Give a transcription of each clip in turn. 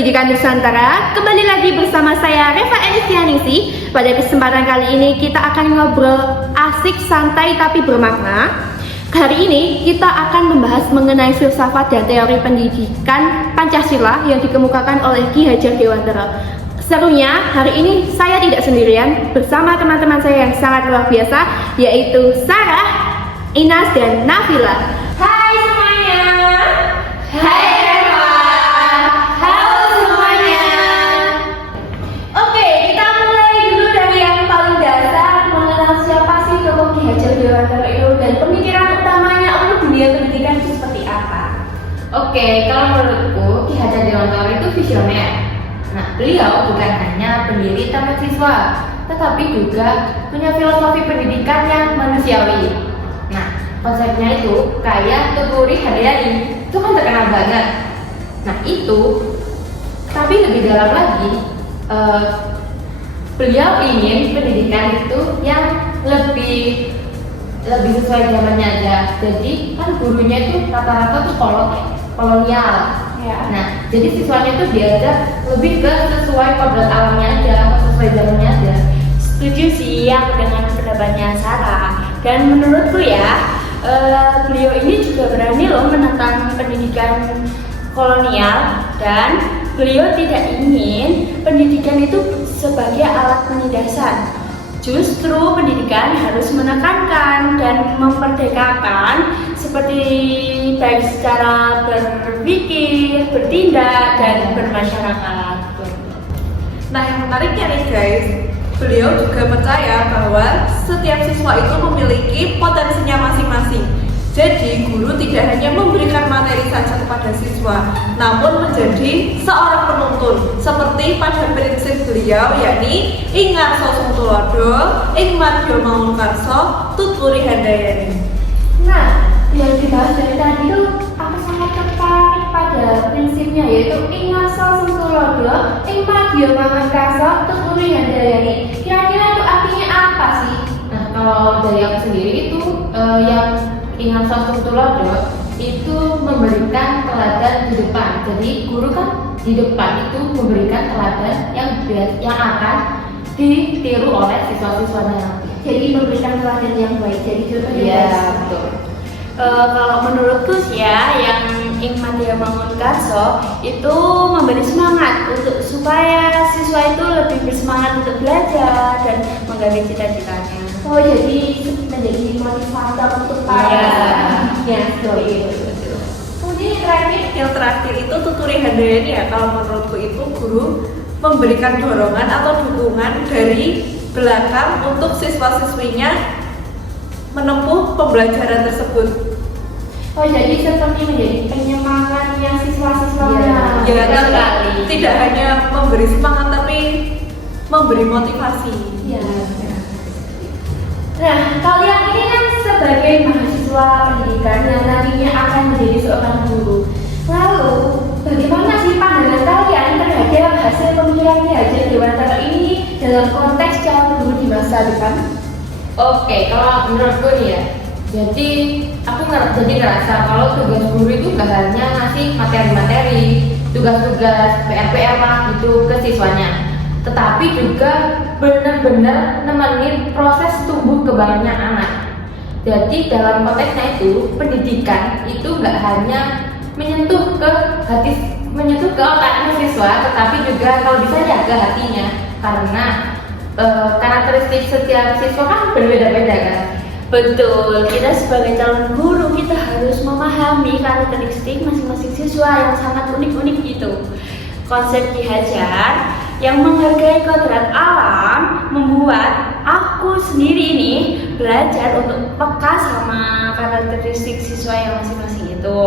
Pendidikan Nusantara. Kembali lagi bersama saya Reva Enistianisi. Pada kesempatan kali ini kita akan ngobrol asik, santai tapi bermakna. Hari ini kita akan membahas mengenai filsafat dan teori pendidikan Pancasila yang dikemukakan oleh Ki Hajar Dewantara. Serunya, hari ini saya tidak sendirian bersama teman-teman saya yang sangat luar biasa, yaitu Sarah, Inas, dan Nafila. Hai semuanya. Hai Reva. Halo semuanya. Oke, kita mulai dulu dari yang paling dasar, mengenal siapa sih tokoh Ki Hajar Dewantara itu dan pemikiran utamanya untuk dunia pendidikan itu seperti apa. Oke, kalau menurutku Ki Hajar Dewantara itu visioner. Nah, beliau bukan hanya pendiri Taman Siswa, tetapi juga punya filosofi pendidikan yang manusiawi. Nah, konsepnya itu kayak Teguri Handayani, itu kan terkenal banget. Nah, itu, tapi lebih dalam lagi, beliau ingin pendidikan itu yang lebih sesuai zamannya aja. Jadi kan gurunya itu rata-rata tuh kolonial. Ya. Nah, jadi siswanya itu diajar lebih ke sesuai kodrat alamnya aja, sesuai zamannya aja. Setuju sih yang dengan pendapatnya Sarah. Dan menurutku ya, beliau ini juga berani loh menentang pendidikan kolonial, dan beliau tidak ingin pendidikan itu sebagai alat penindasan. Justru pendidikan harus menekankan dan memperdekakan, seperti baik secara berpikir, bertindak, dan bermasyarakat. Nah, yang menariknya nih guys, beliau juga percaya bahwa setiap siswa itu memiliki potensinya masing-masing. Jadi, guru tidak hanya memberikan materi saja kepada siswa, namun menjadi seorang penuntun. Seperti pada prinsip beliau, yakni Ingarso Sungtulodo, Ing Madya Mangunkarso, Tuturi Handayani. Nah, yang dibahas dari tadi itu aku sangat tertarik pada prinsipnya, yaitu Ingarso Sungtulodo, Ing Madya Mangunkarso, Tuturi Handayani. Kira-kira itu artinya apa sih? Nah, kalau dari aku sendiri itu yang Ingat Sungtulodo itu memberikan teladan di depan. Jadi guru kan di depan itu memberikan teladan yang akan ditiru oleh siswa-siswanya. Jadi memberikan teladan yang baik. Jadi contohnya Iya, betul. Kalau menurutku sih ya, yang Ing Madya Mangunkarso itu memberi semangat untuk supaya siswa itu lebih bersemangat untuk belajar dan menggapai cita-citanya. Oh, jadi menjadi motivator untuk para Kemudian yang terakhir itu Tuturi Handayani ya. Kalau menurutku itu guru memberikan dorongan atau dukungan dari belakang untuk siswa-siswinya menempuh pembelajaran tersebut. Oh, jadi seperti menjadi penyemangat yang siswa-siswanya. Ya, tapi tidak hanya memberi semangat tapi memberi motivasi. Ya. Nah, kalian ini kan sebagai mahasiswa pendidikan yang nantinya akan menjadi seorang guru. Lalu, bagaimana sih pandangan kalian terhadap hasil pemikiran Ki Hajar Dewantara ini dalam konteks calon guru di masa depan? Oke, kalau menurutku nih ya, jadi aku ngerasa kalau tugas guru itu gak hanya ngasih materi-materi, tugas-tugas, PR-PR lah gitu ke siswanya, tetapi juga benar-benar nemenin proses tumbuh kembangnya anak. Jadi dalam konteksnya itu, pendidikan itu nggak hanya menyentuh ke otaknya siswa, tetapi juga kalau bisa jaga hatinya, karena karakteristik setiap siswa kan berbeda-beda kan. Betul, kita sebagai calon guru kita harus memahami karakteristik masing-masing siswa yang sangat unik-unik gitu. Konsep Ki Hajar yang menghargai kodrat alam membuat aku sendiri ini belajar untuk peka sama karakteristik siswa yang masing-masing itu.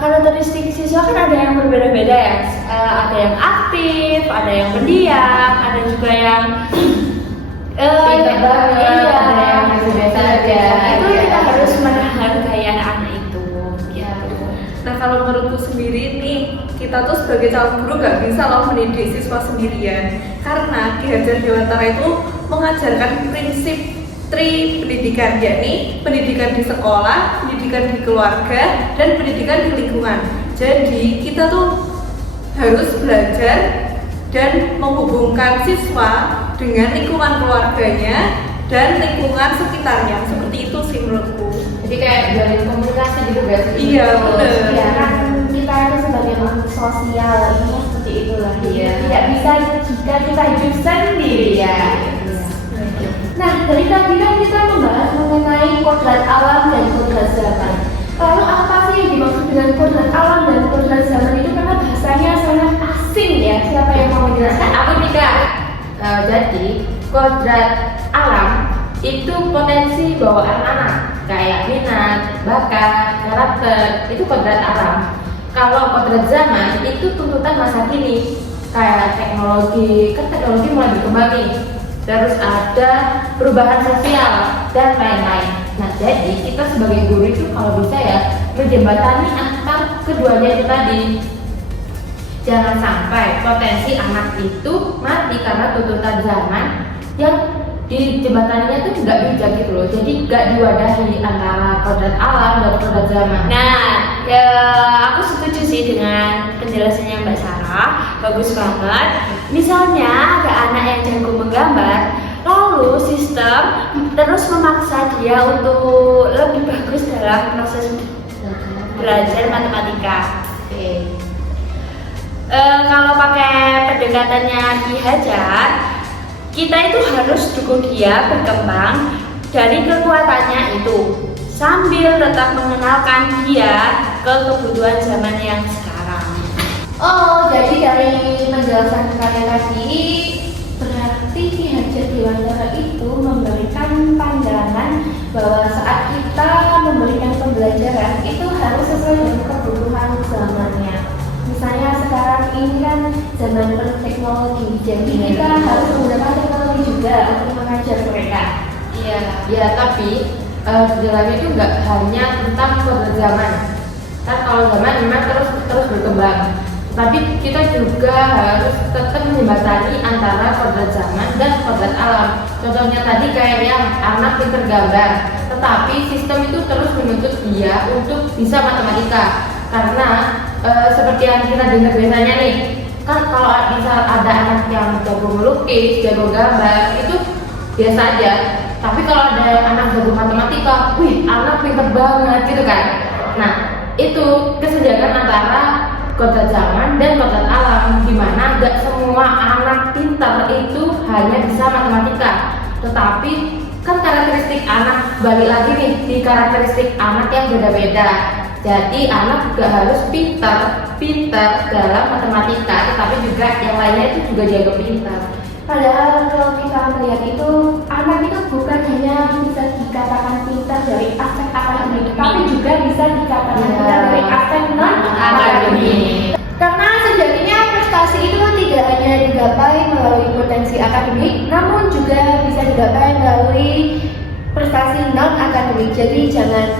Karakteristik siswa kan ada yang berbeda-beda ya. Ada yang aktif, ada yang pendiam, ada juga yang Pintar banget, ada yang biasa-biasa aja. Itu kita harus menghargai anak-anak itu. Gitu. Nah, kalau menurutku sendiri nih, kita tuh sebagai calon guru nggak bisa loh mendidik siswa sendirian, karena Ki Hajar Dewantara itu mengajarkan prinsip pendidikan, yakni pendidikan di sekolah, pendidikan di keluarga, dan pendidikan di lingkungan. Jadi kita tuh harus belajar dan menghubungkan siswa dengan lingkungan keluarganya dan lingkungan sekitarnya. Seperti itu sih menurutku. Jadi kayak jalin komunikasi gitu guys. Iya, benar. Ya kan kita itu sebagai makhluk sosial ini seperti itulah. Iya. Tidak bisa jika kita hidup sendiri. Iya. Nah, dari tadi kan kita membahas mengenai kodrat alam dan kodrat zaman. Lalu apa sih yang dimaksud dengan kodrat alam dan kodrat zaman itu, karena bahasanya sangat asing ya. Siapa yang mau menjelaskan? Aku tidak. Jadi kodrat alam itu potensi bawaan anak, kayak minat, bakat, karakter, itu kodrat alam. Kalau kodrat zaman itu tuntutan masa kini, kayak teknologi, kan teknologi mulai berkembang nih. Terus ada perubahan sosial dan lain-lain. Nah, jadi kita sebagai guru itu kalau bisa ya menjembatani antar keduanya itu tadi. Jangan sampai potensi anak itu mati karena tuntutan zaman yang di jembatannya itu nggak bijak gitu loh. Jadi nggak diwadahi antara kodrat alam dan kodrat zaman. Nah, ya aku setuju sih dengan penjelasannya Mbak Sarah, bagus banget. Misalnya ada anak yang jago menggambar, lalu sistem terus memaksa dia untuk lebih bagus dalam proses belajar matematika. Oke. Kalau pakai pendekatannya Ki Hajar, kita itu harus dukung dia berkembang dari kekuatannya itu, sambil tetap mengenalkan dia ke kebutuhan zaman yang sekarang. Oh, jadi dari penjelasan kalian tadi, berarti Ki Hajar Dewantara itu memberikan pandangan bahwa saat kita memberikan pembelajaran itu harus sesuai dengan kebutuhan zamannya. Misalnya sekarang ini kan zaman teknologi, jadi kita harus menggunakan teknologi juga untuk mengajar mereka. Iya, ya tapi di dalamnya itu nggak hanya tentang kodrat zaman. Kan kalau zaman memang terus berkembang. Tapi kita juga harus tetap menjembatani antara kodrat zaman dan kodrat alam. Contohnya tadi kayak yang anak pintar gambar, tetapi sistem itu terus menuntut dia untuk bisa matematika. Karena seperti yang kita dengar biasanya nih, kan kalau misal ada anak yang jago melukis, jago gambar, itu biasa aja. Tapi kalau ada anak jago matematika, wih, anak pintar banget gitu kan. Nah, itu kesenjangan antara kodrat zaman dan kodrat alam, di mana gak semua anak pintar itu hanya bisa matematika. Tetapi kan karakteristik anak, balik lagi nih di karakteristik anak yang beda-beda. Jadi anak juga harus pintar dalam matematika, tetapi juga yang lainnya itu juga dianggap pintar. Padahal kalau kita melihat itu, anak itu bukan hanya bisa dikatakan pintar dari aspek akademik, tapi juga bisa dikatakan pintar dari aspek non akademik. Karena sejatinya prestasi itu tidak hanya digapai melalui potensi akademik, namun juga bisa digapai melalui prestasi non akademik. Jadi jangan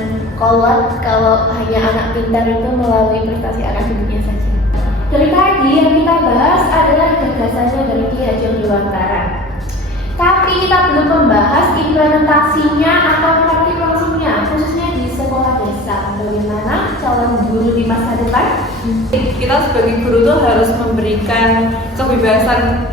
kolot kalau hanya anak pintar itu melalui prestasi akademiknya saja. Dari tadi yang kita bahas adalah gagasannya dari Ki Hajar Dewantara. Tapi kita belum membahas implementasinya atau praktik langsungnya, khususnya di sekolah desa. Bagaimana calon guru di masa depan? Kita sebagai guru tuh harus memberikan kebebasan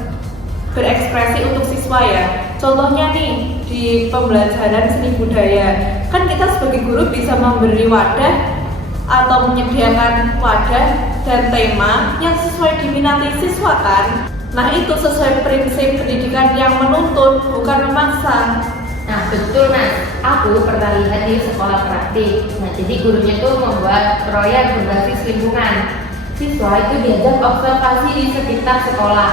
berekspresi untuk siswa ya. Contohnya nih di pembelajaran seni budaya, kan kita sebagai guru bisa memberi wadah atau menyediakan wadah dan tema yang sesuai diminati siswa kan. Nah itu sesuai prinsip pendidikan yang menuntun, bukan memaksa. Nah betul Mas, aku pernah lihat di sekolah praktik. Nah jadi gurunya tuh membuat proyek berbasis lingkungan. Siswa itu diajak observasi di sekitar sekolah.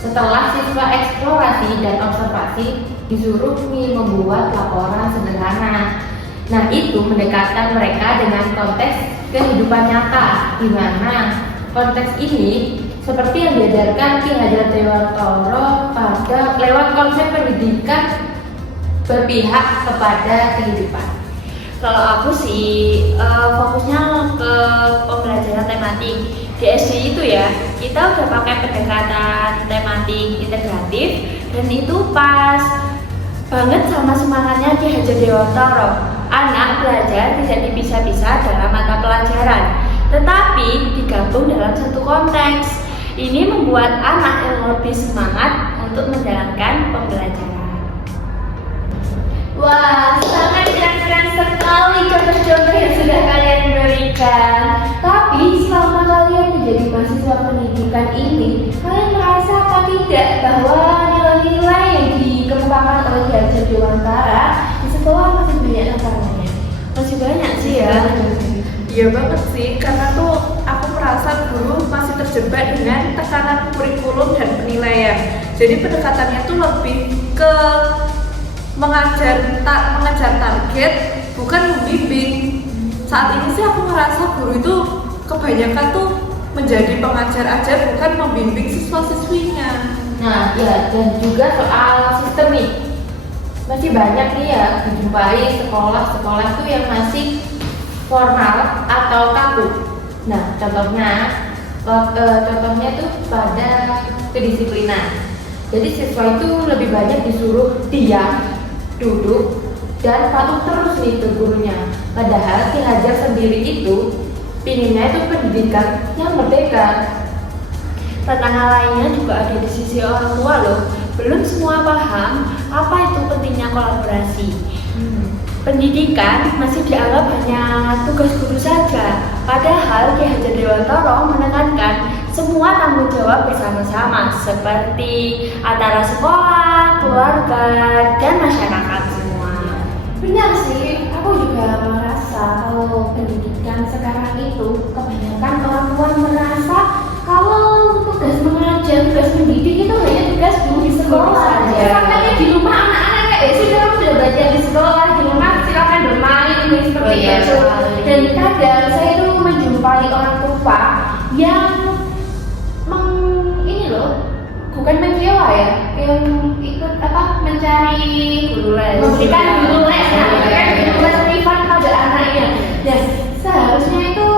Setelah siswa eksplorasi dan observasi, disuruh membuat laporan sederhana. Nah itu mendekatkan mereka dengan konteks kehidupan nyata, di mana konteks ini seperti yang diajarkan Ki Hajar Dewantara pada lewat konsep pendidikan berpihak kepada kehidupan. Kalau aku sih fokusnya ke pembelajaran tematik. Di SD itu ya, kita udah pakai pendekatan tematik integratif, dan itu pas banget sama semangatnya Ki Hajar Dewantara. Anak belajar tidak dipisah-pisah dalam mata pelajaran. tetapi digabung dalam satu konteks. Ini membuat anak yang lebih semangat untuk menjalankan pembelajaran. Wah, sangat keren-keren sekali contoh-contoh yang sudah kalian berikan. Tapi selama kalian menjadi mahasiswa pendidikan ini, kalian merasa apa tidak bahwa nilai-nilai yang dikemukakan oleh Ki Hajar Dewantara di sekolah masih banyak tantangannya? Masih banyak sih ya. Iya banget sih, karena tuh aku merasa guru masih terjebak dengan tekanan kurikulum dan penilaian. Jadi pendekatannya tuh lebih ke mengejar target, bukan membimbing. Saat ini sih aku ngerasa guru itu kebanyakan tuh menjadi pengajar aja, bukan membimbing siswa-siswinya. Nah, ya, dan juga soal sistemik. Masih banyak nih ya dijumpai sekolah-sekolah tuh yang masih formal atau kaku. Nah, contohnya tuh pada kedisiplinan. Jadi siswa itu lebih banyak disuruh diam, duduk, dan patuh terus nih ke gurunya. Padahal Ki Hajar sendiri itu pinginnya itu pendidikan yang merdeka. Tantangan lainnya juga ada di sisi orang tua loh. Belum semua paham apa itu pentingnya kolaborasi. Pendidikan masih dianggap hanya tugas guru saja. Padahal Ki Hajar Dewantara menekankan semua tanggung jawab bersama-sama, seperti antara sekolah, keluarga, dan masyarakat semua. Benar sih, aku juga merasa kalau pendidikan sekarang itu kebanyakan orang tua merasa kalau tugas mengajar, tugas mendidik itu hanya tugas guru di sekolah saja. Sampai di rumah anak-anak kayak sudah belajar di sekolah, di rumah silakan bermain seperti itu. Dan kadang saya itu menjumpai orang tua yang ini loh, bukan menyewa ya, yang ikut mencari guru les, memberikan guru les, memberikan guru les privat pada anaknya. Dan seharusnya itu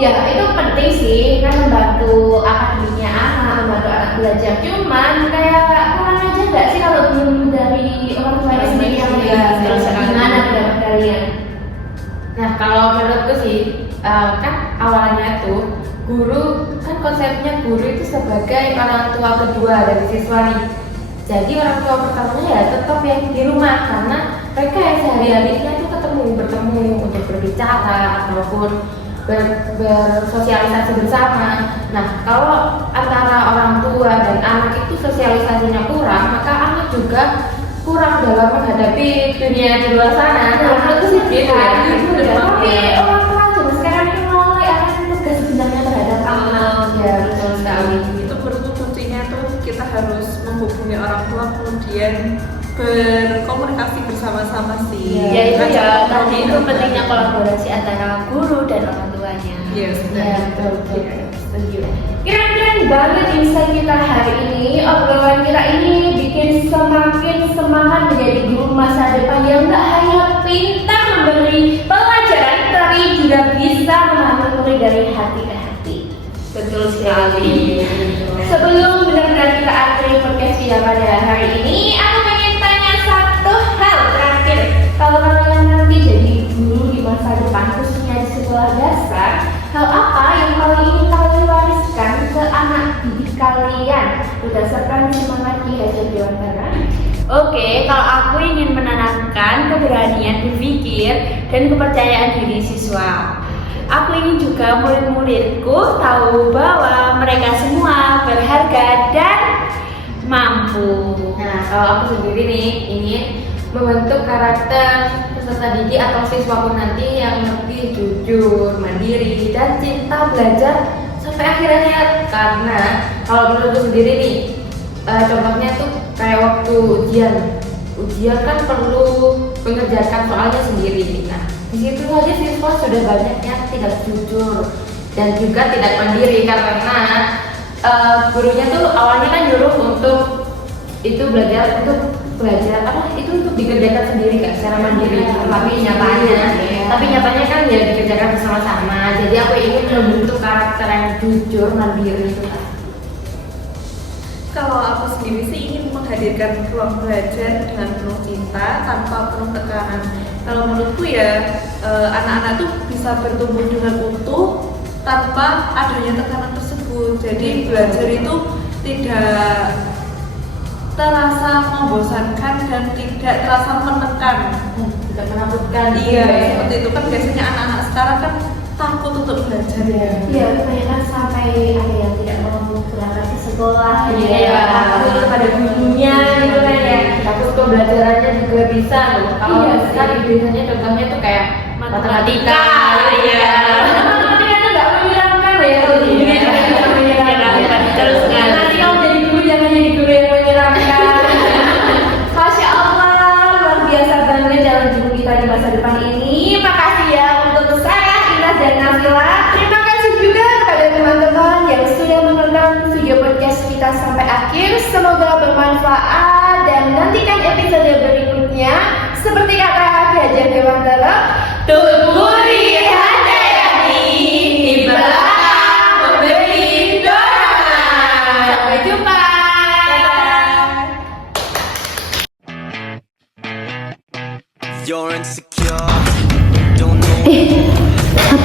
itu penting sih, kan membantu akademinya anak, membantu anak belajar. Cuman kayak kurang aja nggak sih kalau belum dari orang tuanya sendiri yang gimana pendapat kalian? Nah, kalau menurutku sih, kan awalnya tuh guru, kan konsepnya guru itu sebagai orang tua kedua dari siswa nih. Jadi orang tua pertamanya ya tetap yang di rumah, karena mereka yang sehari-harinya itu bertemu untuk berbicara ataupun bersosialisasi bersama. Nah, kalau antara orang tua dan anak itu sosialisasinya kurang, maka anak juga kurang dalam menghadapi dunia di luar sana. Menurutku sih gitu ya. Tapi orang tua zaman sekarang ini mulai akan tugas sebenarnya terhadap anak. Ya, betul sekali. Itu menurutku kuncinya tuh kita harus menghubungi orang tua, kemudian berkomunikasi bersama-sama sih. Ya itu ya, tadi itu pentingnya kolaborasi antara guru dan orang tuanya. Yes, Ya, betul. Setuju. Keren-keren banget insight kita hari ini. Obrolan kita ini bikin semakin semangat menjadi guru masa depan yang tak hanya pintar memberi pelajaran, tapi juga bisa memahami murid dari hati ke hati. Betul sekali. Sebelum benar-benar kita akhiri podcast kita pada hari ini, aku pengen tanya satu hal terakhir. Kalau kalian nanti jadi guru di masa depan, khususnya di sekolah dasar, hal apa yang paling ingin kalian wariskan ke anak didik kalian berdasarkan semangat Ki Hajar Dewantara? Oke, kalau aku ingin menanamkan keberanian berpikir dan kepercayaan diri siswa. Aku ingin juga murid-muridku tahu bahwa mereka semua berharga dan mampu. Nah, kalau aku sendiri nih ingin membentuk karakter peserta didik atau siswaku nanti yang lebih jujur, mandiri, dan cinta belajar sampai akhirnya. Karena kalau menurutku sendiri nih, contohnya tuh kayak waktu ujian kan perlu mengerjakan soalnya sendiri. Nah, di situ aja siswa sudah banyak yang tidak jujur dan juga tidak mandiri karena gurunya tuh awalnya kan nyuruh untuk belajar untuk dikerjakan sendiri kan secara mandiri. Tapi nyatanya kan ya dikerjakan bersama-sama. Jadi aku ingin membentuk karakter yang jujur, mandiri itu. Kalau aku sendiri sih ingin menghadirkan ruang belajar dengan penuh cinta tanpa penuh tekanan. Kalau menurutku ya anak-anak tuh bisa bertumbuh dengan utuh tanpa adanya tekanan tersebut. Jadi belajar itu tidak terasa membosankan dan tidak terasa menekan. Tidak menakutkan. Iya, seperti itu kan biasanya anak-anak sekarang kan takut untuk belajar ya. Iya, kebanyakan sampai ada yang tidak mau berangkat ke sekolah, Iya. takut pada gurunya gitu kan ya. Takut pembelajarannya juga bisa loh. Kalau Iya, sekali biasanya contohnya tuh kayak matematika. Iya. Matematika itu nggak menyenangkan ya kalau di dunia Iya. nggak menyenangkan. Terus kan. Nanti kamu jadi guru jangan jadi guru yang menyenangkan. Masya Allah, luar biasa banget jalan guru kita di masa depan ini. Makasih ya untuk saya, Inas dan Nabila. Terima kasih juga kepada teman-teman yang sudah menonton video podcast kita sampai akhir. Semoga bermanfaat dan nantikan episode berikutnya. Seperti kata Ki Hajar Dewantara, Tuburi Handayani di belakang memberi dorongan. Sampai jumpa. You're insecure, don't know. HP